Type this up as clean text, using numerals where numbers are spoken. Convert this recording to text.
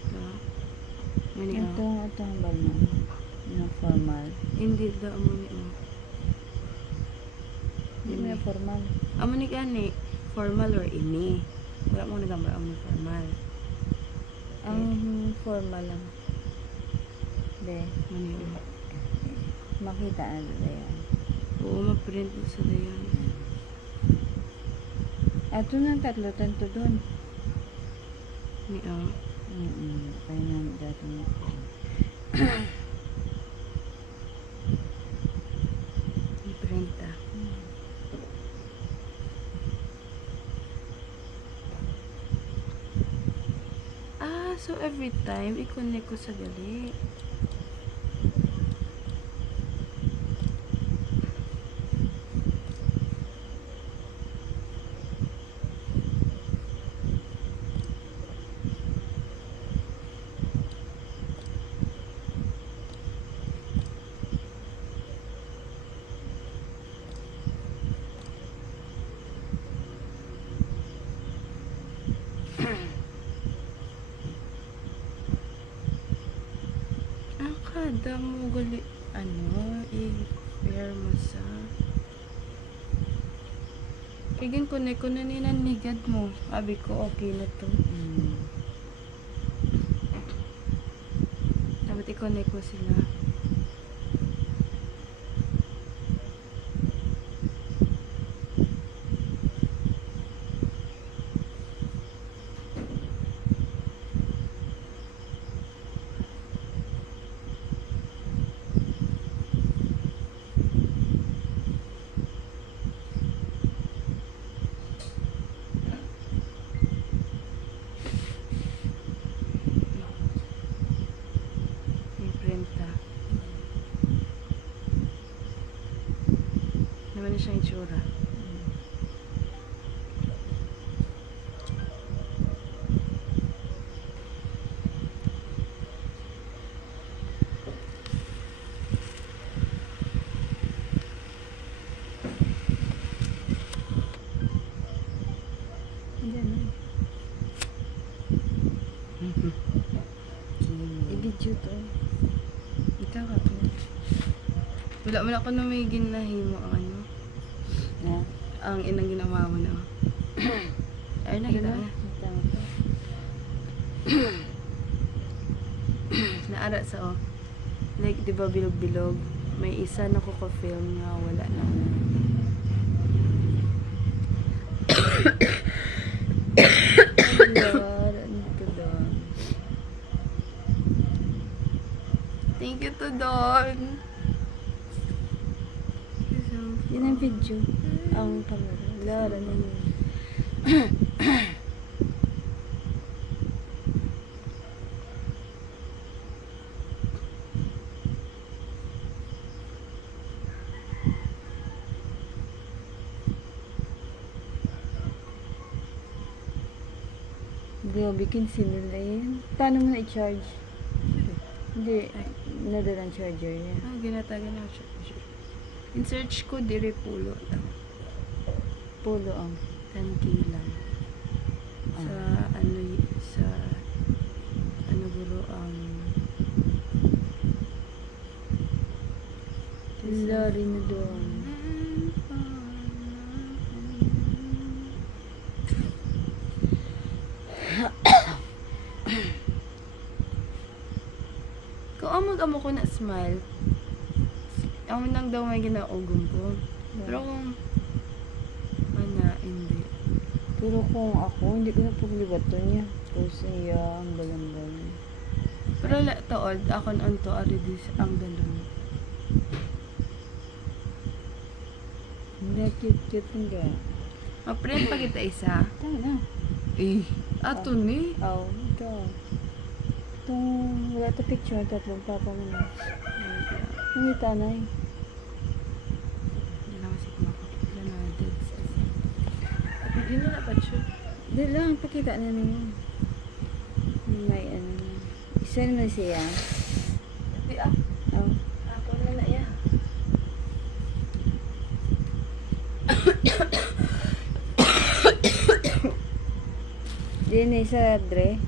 ta. Mani Ito ang bal na. Yung formal. Hindi da amo ni Hindi mo yung formal. Amo ni gani formal or ini. Wala mo nagambar amo formal. Ang formal lang. Be. Mani Makita na doon yan. Oo, ma-print mo sa dayan. Ato na tatlo tanto doon. Ni Kaya na dati na. i-print ta. So every time i-connect ko sa gali. Kada mo gali, i-pair mo sa kaya connect ko na nilanligad mo. Sabi ko, okay na to. Dapat i-connect mo sila. Naman na siyang itsura. I-video to. Ikaw ako. Wala mo na ako na may ginahimo ang ang inang ginawa mo na. Ay, nakita na. Naara sa like, di ba bilog-bilog? May isa na ko-film nga wala na. Thank you to Don. Yan ang video. Ang camera. Lara na yun. Grabe, 15 nila yun. Paano mo na-i-charge? Hindi. Nadala ang charger niya. Ginatagan na siya. In-search ko, dire pulo lang. Pulo ang 10K lang. Sa guro Lari na doon. Kung amag-amo ko na smile, ang nang daw may ginaugong ko. Pero kung hindi. Pero kung ako, hindi ko na paglibato niya. Kasi ang balang-balang. Pero tood, akon to aridis ang dalon. Hindi, cute ang gaya. Ma-print pa kita isa. Tayo na. Ato ni. Ito. Itong, wala ito picture, tatlong papa mo na. Ang itanay. Hindi lang kasi kumakapit na dead cells. Hindi na dapat siya. Hindi lang, pakita na niyo. May isa naman siya. Hindi Oh. Ako na na iya. Din sa Dre.